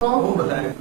وہ بتائیں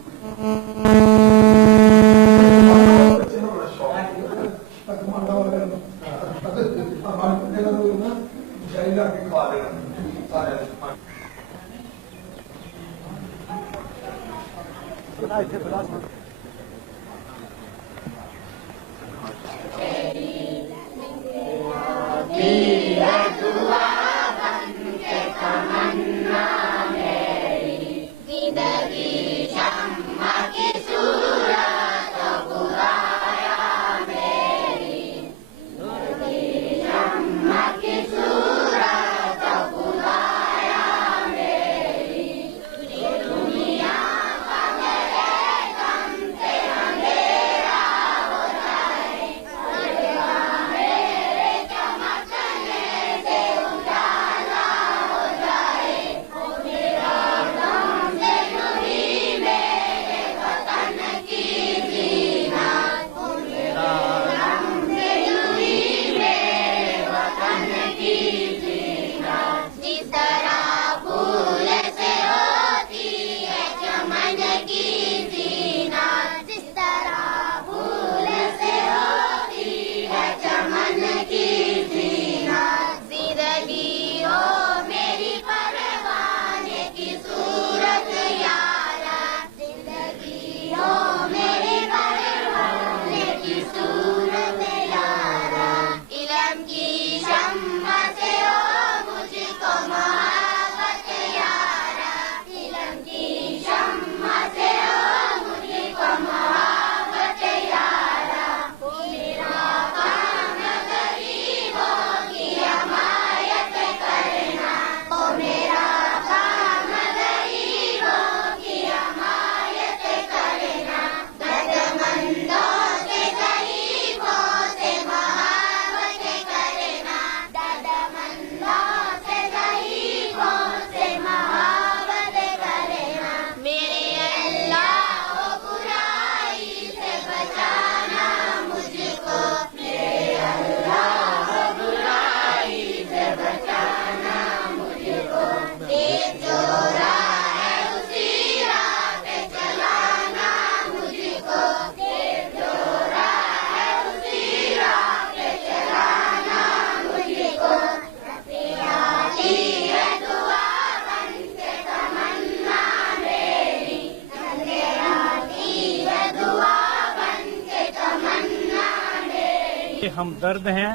ہمدرد ہیں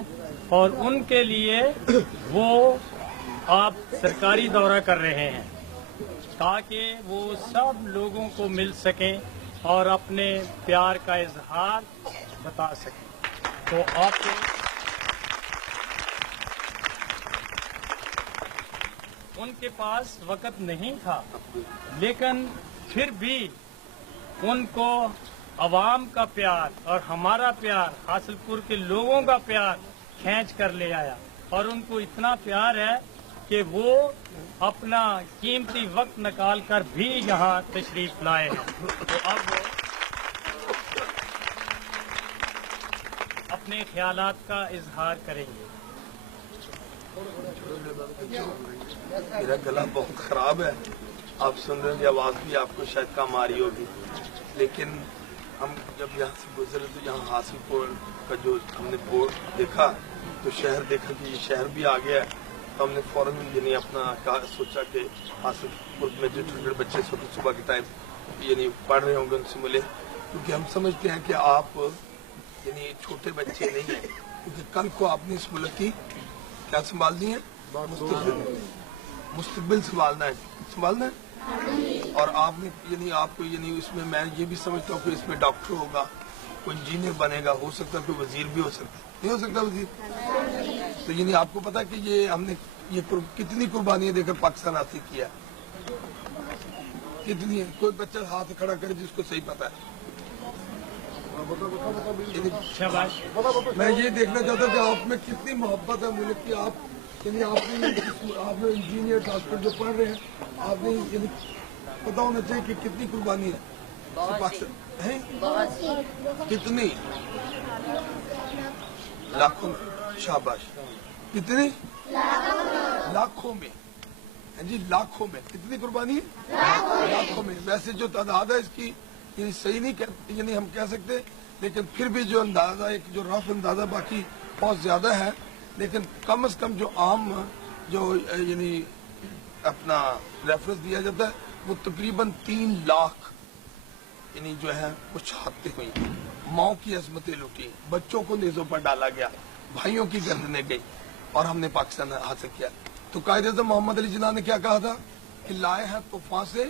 اور ان کے لیے وہ آپ سرکاری دورہ کر رہے ہیں تاکہ وہ سب لوگوں کو مل سکیں اور اپنے پیار کا اظہار بتا سکیں۔ تو آپ کو ان کے پاس وقت نہیں تھا، لیکن پھر بھی ان کو عوام کا پیار اور ہمارا پیار، حاصل پور کے لوگوں کا پیار کھینچ کر لے آیا، اور ان کو اتنا پیار ہے کہ وہ اپنا قیمتی وقت نکال کر بھی یہاں تشریف لائے ہیں۔ تو اب وہ اپنے خیالات کا اظہار کریں گے۔ میرا گلا بہت خراب ہے، آپ سن رہے ہیں، آواز بھی آپ کو شاید کم آ رہی ہوگی، لیکن ہم جب یہاں سے گزرے تو یہاں حاصل پور کا جو ہم نے بورڈ دیکھا تو شہر دیکھا کہ یہ شہر بھی آ گیا ہے، تو ہم نے فوراً یعنی اپنا سوچا کہ حاصل پور میں جو چھوٹے چھوٹے بچے صبح کے ٹائم یعنی پڑھ رہے ہوں گے ان سے ملے، کیونکہ ہم سمجھتے ہیں کہ آپ یعنی چھوٹے بچے نہیں ہیں، کیونکہ کل کو آپ نے اس ملک کی کیا سنبھالنی ہے، مستقبل سنبھالنا ہے، اور آپ نے یعنی آپ کو یعنی اس میں میں یہ بھی سمجھتا ہوں کہ اس میں ڈاکٹر ہوگا، کوئی انجینئر بنے گا، ہو سکتا ہے کوئی وزیر بھی ہو سکتا ہے، نہیں ہو سکتا وزیر؟ تو یعنی آپ کو پتا کہ یہ ہم نے یہ کتنی قربانیاں دے کر پاکستان حاصل کیا، کتنی ہے، کوئی بچہ ہاتھ کھڑا کرے جس کو صحیح پتا ہے۔ میں یہ دیکھنا چاہتا ہوں کہ آپ میں کتنی محبت ہے ملک کی، آپ یعنی آپ نے انجینئر ڈاکٹر جو پڑھ رہے ہیں، آپ نے یعنی پتا ہونا چاہیے کہ کتنی قربانی ہے، کتنی لاکھوں میں، شاباش، کتنی لاکھوں میں جی लाखों में, कितनी कुर्बानी है? लाखों में. वैसे जो तादाद है इसकी ये सही नहीं यानी हम कह सकते, लेकिन फिर भी जो अंदाजा एक जो रफ अंदाजा बाकी बहुत ज्यादा है, लेकिन कम से कम जो आम जो यानी अपना रेफरेंस दिया जाता है वो तकरीबन 3 लाख यानी जो है कुछ हत्या हुई, माओ की अजमतें लूटी, बच्चों को नेजों पर डाला गया, भाइयों की गर्दनें गई और हमने पाकिस्तान हासिल किया. तो कायदे मोहम्मद अली जिन्ना ने क्या कहा था कि लाए हैं तूफान से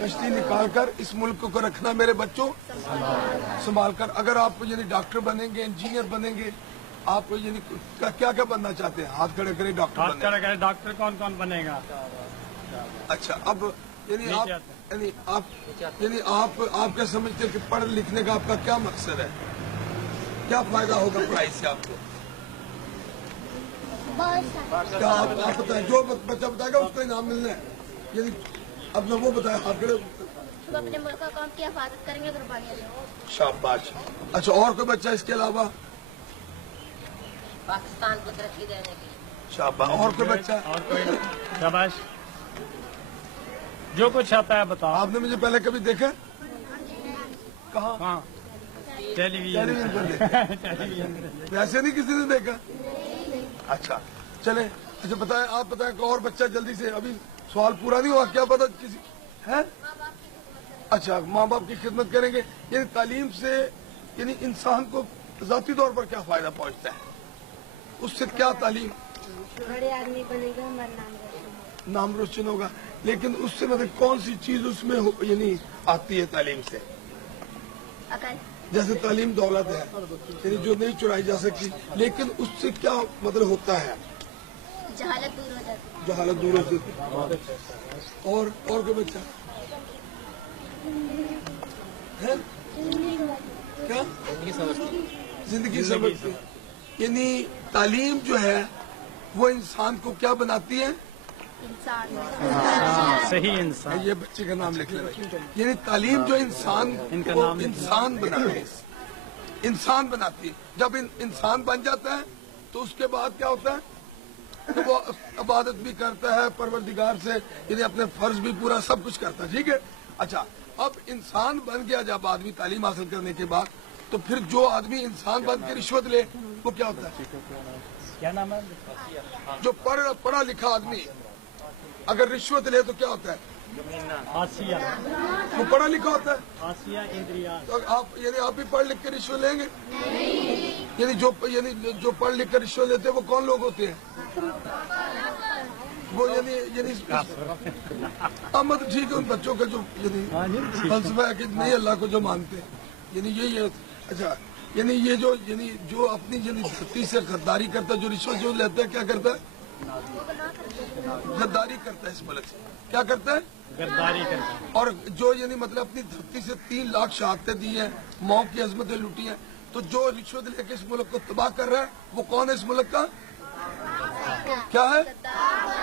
कश्ती निकाल कर इस मुल्क को रखना मेरे बच्चों संभाल कर. अगर आप यानी डॉक्टर बनेंगे, इंजीनियर बनेंगे, आप यानी क्या क्या बनना चाहते हैं? हाथ खड़े करें, डॉक्टर हाथ बनेंगे. खड़े करें, डॉक्टर कौन कौन बनेगा? अच्छा, अब यानी आप क्या समझते हैं कि पढ़ लिखने का आपका क्या मकसद है? क्या फायदा होगा पढ़ाई से आपको? क्या आप बताएं, जो बच्चा बताएगा उसको इनाम मिलना है. यानी अब वो बताए, हाथ खड़े. तो अपने मुल्क का कौम की हिफाजत करेंगे, कुर्बानियां देंगे. शाबाश. अच्छा, और कोई बच्चा इसके अलावा? पाकिस्तान को तरक्की देने की. शाबाश. और कोई बच्चा? और कोई? शाबाश. जो कुछ आता है बताओ. आपने मुझे पहले कभी देखा? कहाँ? हाँ, टेलीविजन टेलीविजन पर देखा. टेलीविजन. वैसे नहीं किसी ने देखा? अच्छा, चले. अच्छा बताएं, आप बताएं कि और बच्चा जल्दी से, अभी सवाल पूरा नहीं हुआ. क्या पता किसी है? अच्छा, माँ बाप की खिदमत करेंगे. यानी तालीम से यानी इंसान को जाती तौर पर क्या फायदा पहुंचता है? उससे क्या तालीम? बड़े आदमी बनेगा, हमारा नाम रोशन होगा. लेकिन उससे मतलब कौन सी चीज उसमें यानी आती है तालीम से? अकल. जैसे तालीम दौलत है यानी जो नहीं चुराई जा सकती, लेकिन उससे क्या मतलब होता है? जहालत दूर हो जाती है. जहालत दूर होती है. और कोई बच्चा है? क्या? जिंदगी समझती है. यानी तालीम जो है वो इंसान को क्या बनाती है? इंसान. सही इंसान. ये बच्चे का नाम लिख ले भाई. यानी तालीम जो इंसान इनका को नाम इंसान बनाती है, इंसान बनाती है. जब इंसान बन जाता है तो उसके बाद क्या होता है? तो वो इबादत भी करता है परवरदिगार से, यानी अपने फर्ज भी पूरा सब कुछ करता है. ठीक है. अच्छा, अब इंसान बन गया जब आदमी तालीम हासिल करने के बाद, तो फिर जो आदमी इंसान बन के रिश्वत ले वो क्या होता है? क्या नाम है? जो पढ़ा लिखा आदमी अगर रिश्वत ले तो क्या होता है? आसिया. वो पढ़ा लिखा होता है. आसिया इंद्रिया. तो आप यानी आप भी पढ़ लिख कर रिश्वत लेंगे? यानी जो पढ़ लिख कर रिश्वत लेते हैं वो कौन लोग होते हैं? वो यानी ठीक है, उन बच्चों का जो यानी फलसफा है कि नहीं अल्लाह को जो मानते हैं, यानी यही है. अच्छा, यानी ये जो अपनी यानी धरती से गद्दारी करता है, जो रिश्वत जो लेता है, क्या करता है? गद्दारी करता है इस मुल्क से. क्या करता है? गद्दारी करता है. और जो यानी मतलब अपनी धरती से 3 लाख शहादतें दी हैं, मौत की अजमतें लूटी हैं, तो जो रिश्वत लेके इस मुल्क को तबाह कर रहा है वो कौन है इस मुल्क का? क्या है?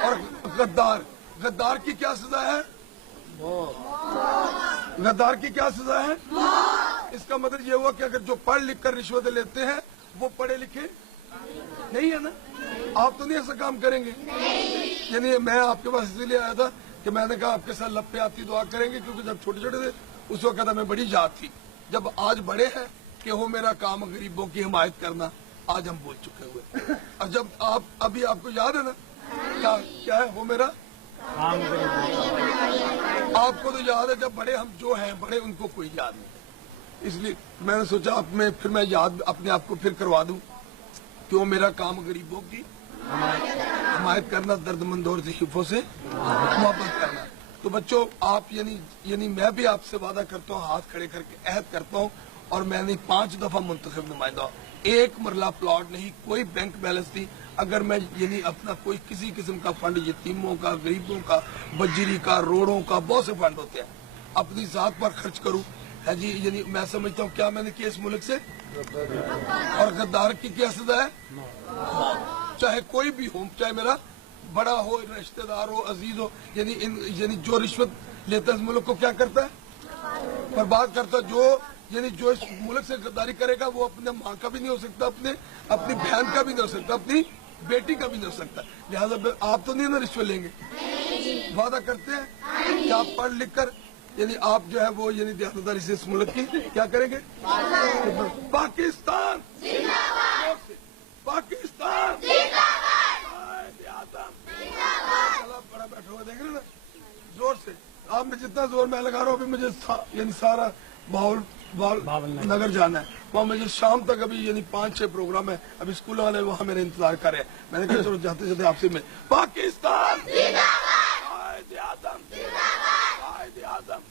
और गद्दार की क्या सजा है? गद्दार की क्या सजा है? इसका मतलब ये हुआ कि अगर जो पढ़ लिख कर रिश्वत लेते हैं वो पढ़े लिखे नहीं है ना. आप तो नहीं ऐसा काम करेंगे. यानी मैं आपके पास इसलिए आया था कि मैंने कहा आपके साथ लप पे आती दुआ करेंगे, क्योंकि जब छोटे छोटे थे उस वक्त हमें बड़ी याद थी. जब आज बड़े हैं कि हो मेरा काम गरीबों की हिमायत करना, आज हम भूल चुके हुए. और जब आप अभी आपको याद है ना क्या है वो मेरा काम करें. आपको तो याद है. जब बड़े हम जो हैं बड़े उनको कोई याद नहीं. इसलिए मैंने सोचा फिर मैं याद अपने आप को फिर करवा दूं कि वो मेरा काम गरीबों की हिमायत करना, दर्दमंद और ज़ईफ़ों से मोहब्बत करना. तो बच्चों आप यानी मैं भी आपसे वादा करता हूँ, हाथ खड़े करके अहद करता हूँ, और मैंने 5 दफा मुंतखब नुमाइंदा, एक मरला प्लॉट नहीं, कोई बैंक बैलेंस नहीं. अगर मैं यानी अपना कोई किसी किस्म का फंड यतीमों का, गरीबों का, बजरी का, रोडों का, बहुत से फंड होते हैं, अपनी जात पर खर्च करूं है जी. यानी मैं समझता हूँ क्या मैंने किया इस मुल्क से. और गद्दार की क्या सजा है? चाहे कोई भी हो, चाहे मेरा बड़ा हो, रिश्तेदार हो, अजीज हो, यानी जो रिश्वत लेता है इस मुल्क को क्या करता है? बर्बाद करता है. जो इस मुल्क से गद्दारी करेगा वो अपने माँ का भी नहीं हो सकता, अपनी बहन का भी नहीं हो सकता, अपनी बेटी का भी नहीं हो सकता। लिहाजा आप तो नहीं ना रिश्वत लेंगे, वादा करते हैं कि आप पढ़ लिख कर यानी आप जो है वो यानी दयानतदारी से इस मुल्क की क्या करेंगे? पाकिस्तान जिंदाबाद, पाकिस्तान जिंदाबाद, बड़ा बैठा हुआ देख रहे ना, जोर से। आप में जितना जोर मैं लगा रहा हूँ, अभी मुझे यानी सारा बाउल नगर जाना है, वहाँ मुझे शाम तक अभी यानी 5-6 प्रोग्राम है, अभी स्कूल वाले वहाँ मेरे इंतजार कर रहे हैं। मैंने कहा चलो जाते जाते आपसे मिल। पाकिस्तान आजम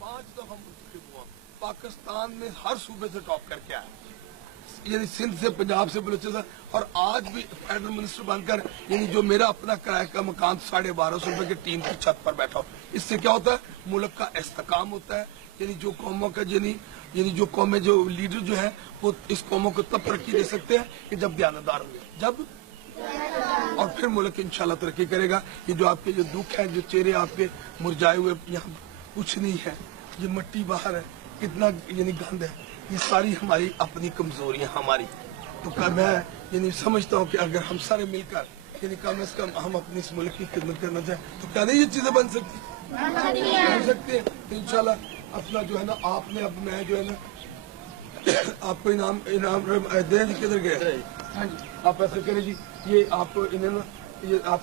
5 दफा मुंतखब हुआ, पाकिस्तान में हर सूबे से टॉप करके आया, यानी सिंध से, पंजाब से, बलूचिस्तान, और आज भी फेडरल मिनिस्टर बनकर यानी जो मेरा अपना किराए का मकान 1250 रुपए के टीम की छत पर बैठा हूँ। इससे क्या होता है? मुल्क का इस्तेकाम होता है, यानी जो कौमों का यानी जो कौमें जो लीडर जो है वो इस कौमों को तब तरक्की दे सकते हैं कि जब दयानतदार होंगे, जब और फिर मुल्क इंशाल्लाह तरक्की करेगा। ये जो आपके जो दुख है, जो चेहरे आपके मुरझाए हुए, यहाँ कुछ नहीं है, ये मिट्टी बाहर है, कितना यानी गंद है, ये सारी हमारी अपनी कमजोरियां हमारी। तो मैं यानी समझता हूँ कि अगर हम सारे मिलकर यानी कम से कम हम अपने इस मुल्क की खिदमत करना चाहें तो क्या नहीं ये चीजें बन सकती है। इंशाल्लाह अपना जो है ना, आपने अब मैं जो है ना आपको इनाम दे जी, किधर गए? आप ऐसे करें जी, ये आपको इन्हें ना ये आप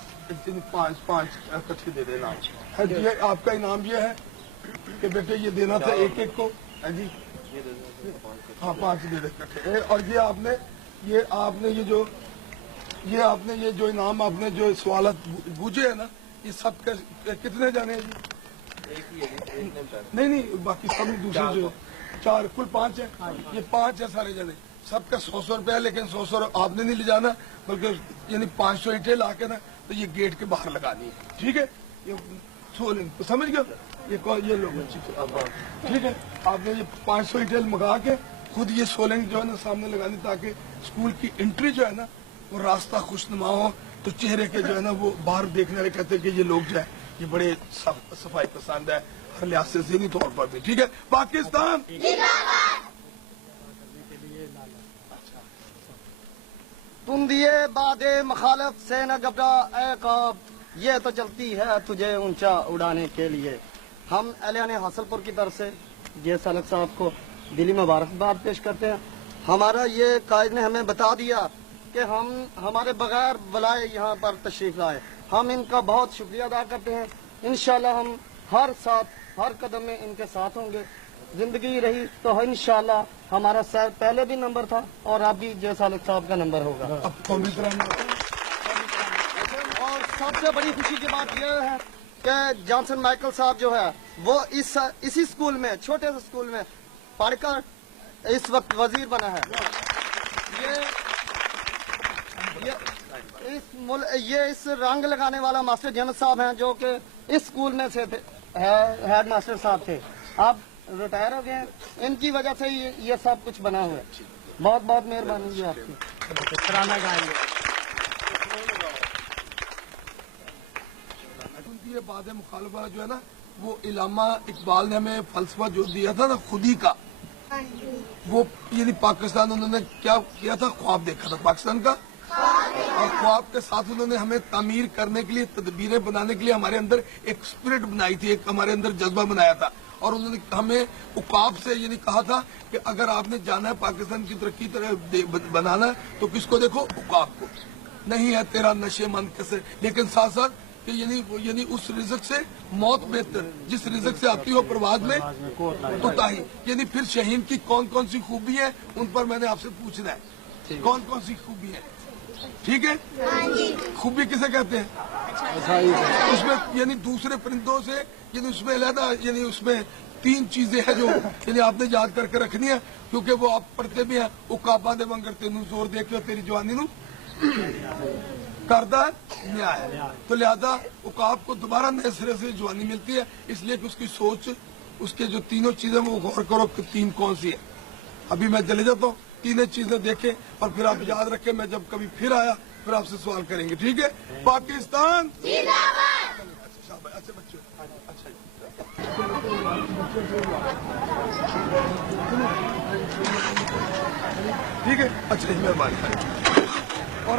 5 इकट्ठे दे देना। हाँ जी, ये आपका इनाम ये है कि बेटे ये देना था एक को। हाँ जी, हाँ 5 दे दे इकट्ठे। और ये आपने ये जो इनाम आपने जो सवाल पूछे है ना, ये सब कितने जाने हैं जी? नहीं बाकी सब दूसरे जो 4 कुल 5 है, ये 5 है सारे जने, सबका 100 रुपया, लेकिन 100 आपने नहीं ले जाना, बल्कि यानी 500 ईंटें ला के ना तो ये गेट के बाहर लगानी है, ठीक है? ये समझ गया? ये लोग ठीक है, आपने ये 500 ईंटें मंगा के खुद ये सोलिंग जो है ना सामने लगानी, ताकि स्कूल की एंट्री जो है ना वो रास्ता खुशनुमा हो, तो चेहरे के जो है ना वो बाहर देखने वाले कहते हैं कि ये लोग जो है ये बड़े सफाई पसंद है, हर लिहाज से ज़हनी तौर पर भी, ठीक है? पाकिस्तान तुम दिए बादे मखालफ से न घबरा ए क़ाब, ये तो चलती है तुझे ऊंचा उड़ाने के लिए। हम एलियान हासिलपुर की तरफ से जे सालक साहब को दिली मुबारकबाद पेश करते हैं। हमारा ये कायद ने हमें बता दिया कि हम हमारे बगैर बुलाए यहाँ पर तशरीफ लाए, हम इनका बहुत शुक्रिया अदा करते हैं। इंशाल्लाह हम हर कदम में इनके साथ होंगे। जिंदगी रही तो इंशाल्लाह हमारा पहले भी नंबर था और अब भी जे सालक साहब का नंबर होगा। और सबसे बड़ी खुशी की बात यह है कि जॉनसन माइकल साहब जो है वो इसी स्कूल में, छोटे से स्कूल में पढ़कर इस वक्त वजीर बना है। ये इस रंग लगाने वाला मास्टर जहमद साहब हैं, जो कि इस स्कूल में से हेड मास्टर साहब थे, अब रिटायर हो गए। इनकी वजह से ये सब कुछ बना हुआ है। बहुत बहुत मेहरबानी जी आपकी। तराना गाएंगे। ये बाद मुखालफा जो है ना, वो इलामा इकबाल ने हमें फलसफा जो दिया था ना खुदी का, वो यानी पाकिस्तान उन्होंने क्या किया था, ख्वाब देखा था पाकिस्तान का, और ख्वाब के साथ उन्होंने हमें तामीर करने के लिए, तदबीरें बनाने के लिए हमारे अंदर एक स्पिरिट बनाई थी, एक हमारे अंदर जज्बा बनाया था। और उन्होंने हमें उकाब से यानी कहा था कि अगर आपने जाना है पाकिस्तान की तरक्की तरह बनाना है तो किसको देखो, उकाब को। नहीं है तेरा नशे मन कैसे, लेकिन साथ साथ कि यानी उस रिज़्क से मौत बेहतर, जिस रिज़्क से आती हो परवाज में कोताही। यानी फिर शहीन की कौन कौन सी खूबी है, उन पर मैंने आपसे पूछना है, कौन कौन सी खूबी है, ठीक है? खूबी किसे कहते हैं? उसमें यानी दूसरे परिंदों से यानी उसमें अलहदा यानी उसमें 3 चीजें हैं जो यानी आपने याद करके रखनी है, क्योंकि वो आप पढ़ते भी हैं। उकाबा दे मंगर तेनू जोर दे के तेरी जवानी नू करदा न्याय, तो लिहाजा उकाब को दोबारा नए सिरे से जवानी मिलती है, इसलिए कि उसकी सोच, उसके जो तीनों चीजें वो गौर करो कि 3 कौन सी है। अभी मैं चले जाता हूँ, 3 चीजें देखें और फिर आप याद रखें, मैं जब कभी फिर आया फिर आपसे सवाल करेंगे, ठीक है? पाकिस्तान जिंदाबाद। अच्छा बच्चों, अच्छा ठीक है, अच्छा मेहरबानी और